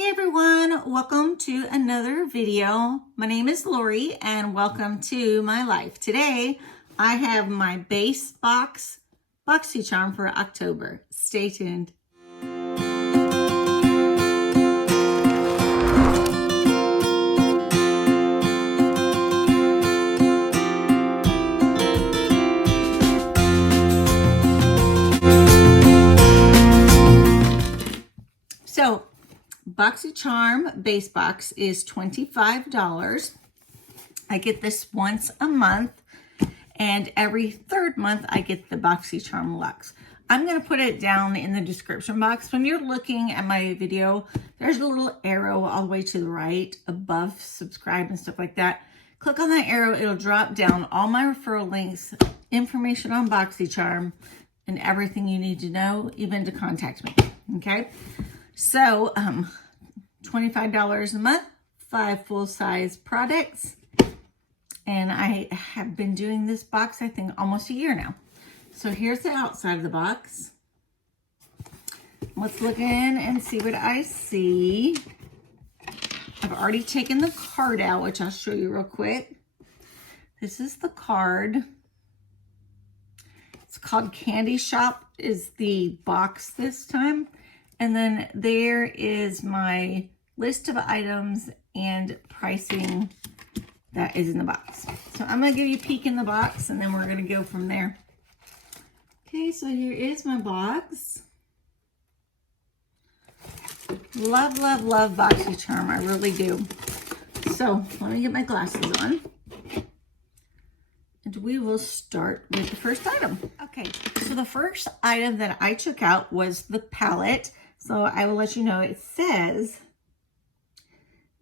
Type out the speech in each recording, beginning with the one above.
Hey everyone, welcome to another video. My name is Lori and welcome to my life. Today I have my base box Boxycharm for October. Stay tuned. So Boxycharm base box is $25. I get this once a month, and every third month I get the Boxycharm Luxe. I'm going to put it down in the description box. When you're looking at my video, there's a little arrow all the way to the right above subscribe and stuff like that. Click on that arrow, it'll drop down all my referral links, information on Boxycharm, and everything you need to know, even to contact me, okay? So, $25 a month, 5 full-size products, and I have been doing this box, I think, almost a year now. So here's the outside of the box. Let's look in and see what I see. I've already taken the card out, which I'll show you real quick. This is the card. It's called Candy Shop is the box this time. And then there is my list of items and pricing that is in the box. So I'm going to give you a peek in the box and then we're going to go from there. Okay, so here is my box. Love, love, love Boxycharm. I really do. So let me get my glasses on. And we will start with the first item. Okay, so the first item that I took out was the palette. So I will let you know, it says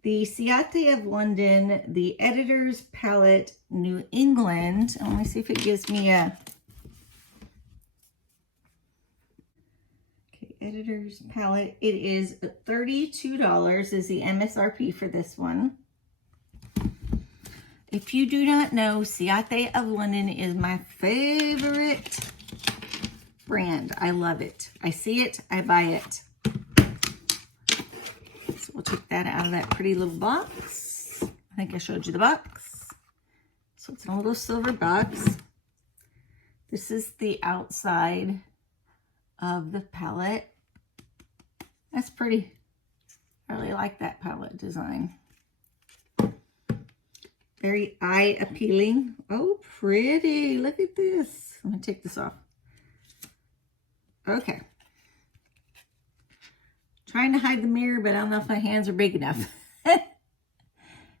the Ciate of London, the Editor's Palette, New England. Let me see if it gives me a... Okay, Editor's Palette. It is $32 is the MSRP for this one. If you do not know, Ciate of London is my favorite brand. I love it. I see it, I buy it. So we'll take that out of that pretty little box. I think I showed you the box. So it's in a little silver box. This is the outside of the palette. That's pretty. I really like that palette design. Very eye appealing. Oh, pretty. Look at this. Let me take this off. Okay. Trying to hide the mirror, but I don't know if my hands are big enough.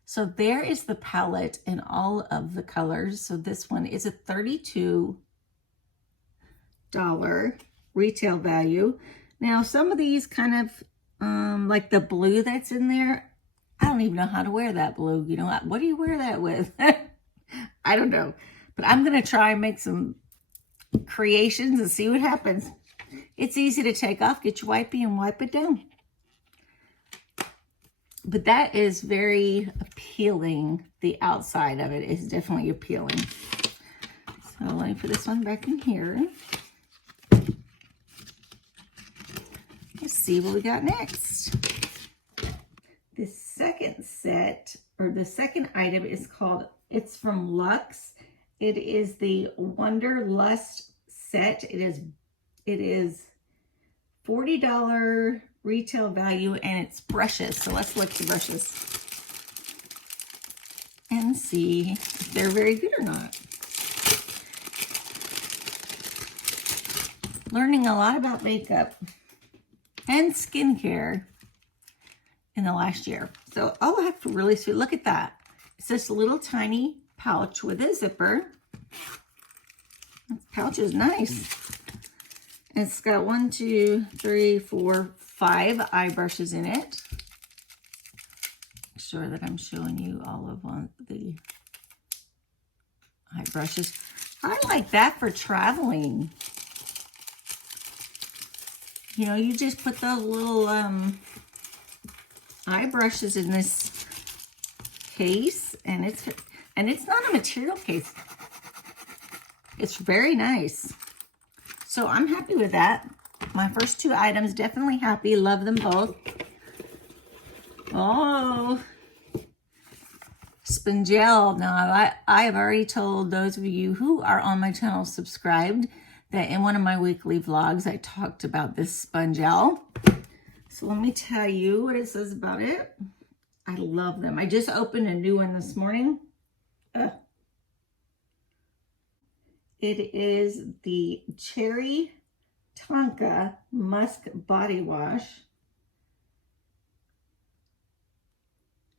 So there is the palette in all of the colors. So this one is a $32 retail value. Now, some of these kind of, like the blue that's in there, I don't even know how to wear that blue. You know, what do you wear that with? I don't know. But I'm going to try and make some creations and see what happens. It's easy to take off. Get your wipey and wipe it down. But that is very appealing. The outside of it is definitely appealing. So let me put this one back in here. Let's see what we got next. The second set, or the second item is called, it's from Luxe. It is the Wanderlust set. It is $40 retail value, and it's brushes. So let's look at the brushes and see if they're very good or not. Learning a lot about makeup and skincare in the last year. So, oh, that's really sweet. Look at that. It's this little tiny pouch with a zipper. This pouch is nice. It's got 1, 2, 3, 4, 5 eye brushes in it. Make sure that I'm showing you all of the eye brushes. I like that for traveling. You know, you just put the little eye brushes in this case, and it's not a material case. It's very nice. So I'm happy with that. My first two items, definitely happy. Love them both. Oh, Spongel. Now, I have already told those of you who are on my channel subscribed that in one of my weekly vlogs, I talked about this Spongel. So let me tell you what it says about it. I love them. I just opened a new one this morning. It is the Cherry Tonka Musk Body Wash.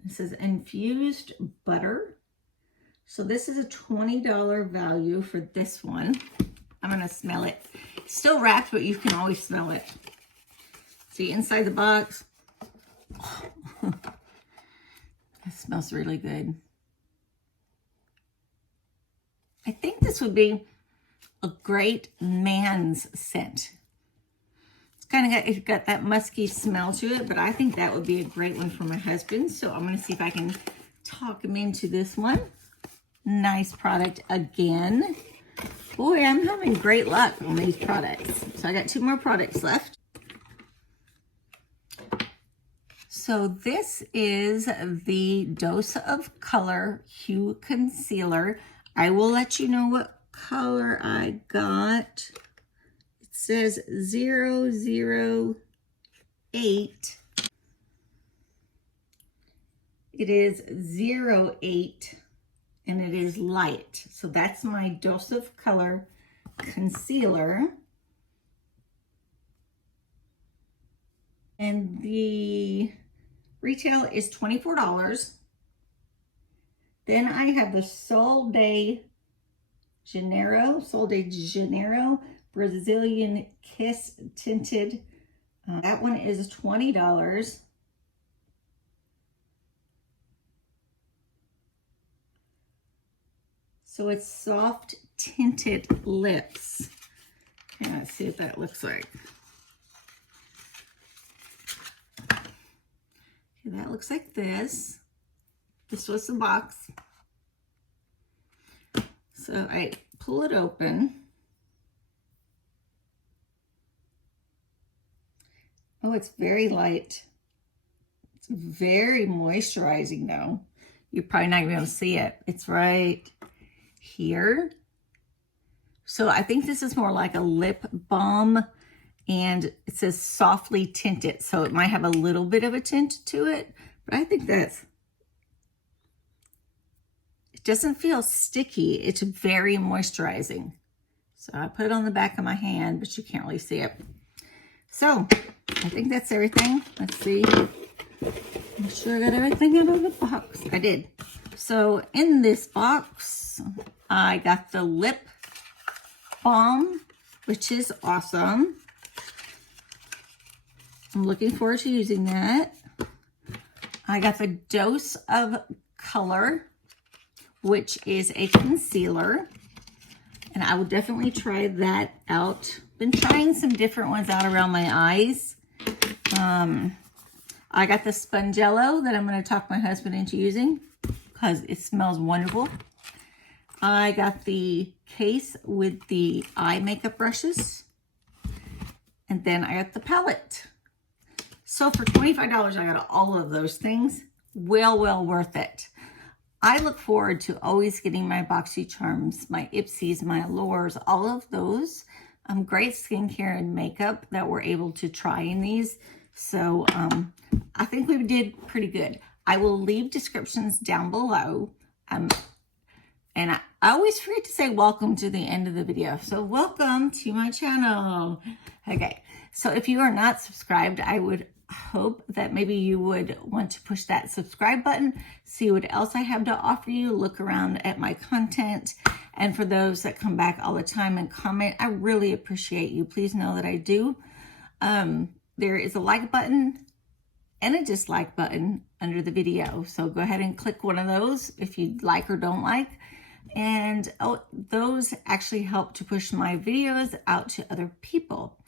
It says infused butter. So this is a $20 value for this one. I'm going to smell it. It's still wrapped, but you can always smell it. See, inside the box. Oh, it smells really good. I think this would be a great man's scent. It's got that musky smell to it, but I think that would be a great one for my husband. So I'm going to see if I can talk him into this one. Nice product again. Boy, I'm having great luck on these products. So I got 2 more products left. So this is the Dose of Color Hue Concealer. I will let you know what color I got. It says 008. It is 08 and it is light. So that's my Dose of Color concealer. And the retail is $24. Then I have the Sol de Janeiro Brazilian Kiss Tinted. That one is $20. So it's soft tinted lips. Okay, let's see what that looks like. Okay, that looks like this. This was the box. So I pull it open. Oh, it's very light. It's very moisturizing though. You're probably not gonna be able to see it. It's right here. So I think this is more like a lip balm, and it says softly tinted. So it might have a little bit of a tint to it, but I think that's, it doesn't feel sticky. It's very moisturizing. So I put it on the back of my hand, but you can't really see it. So I think that's everything. Let's see. I'm sure I got everything out of the box. I did. So in this box, I got the lip balm, which is awesome. I'm looking forward to using that. I got the Dose of Color, which is a concealer, and I will definitely try that out. Been trying some different ones out around my eyes. I got the Spongelo that I'm going to talk my husband into using because it smells wonderful. I got the case with the eye makeup brushes, and then I got the palette. So for $25, I got all of those things. Well worth it. I look forward to always getting my Boxycharms, my IPSYs, my Allures, all of those. Great skincare and makeup that we're able to try in these. So I think we did pretty good. I will leave descriptions down below. And I always forget to say welcome to the end of the video. So welcome to my channel. Okay, so if you are not subscribed, I would hope that maybe you would want to push that subscribe button, see what else I have to offer you, look around at my content. And for those that come back all the time and comment, I really appreciate you. Please know that I do. There is a like button and a dislike button under the video. So go ahead and click one of those if you like or don't like. And those actually help to push my videos out to other people.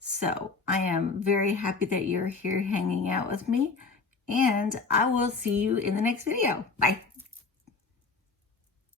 So I am very happy that you're here hanging out with me, and I will see you in the next video. Bye.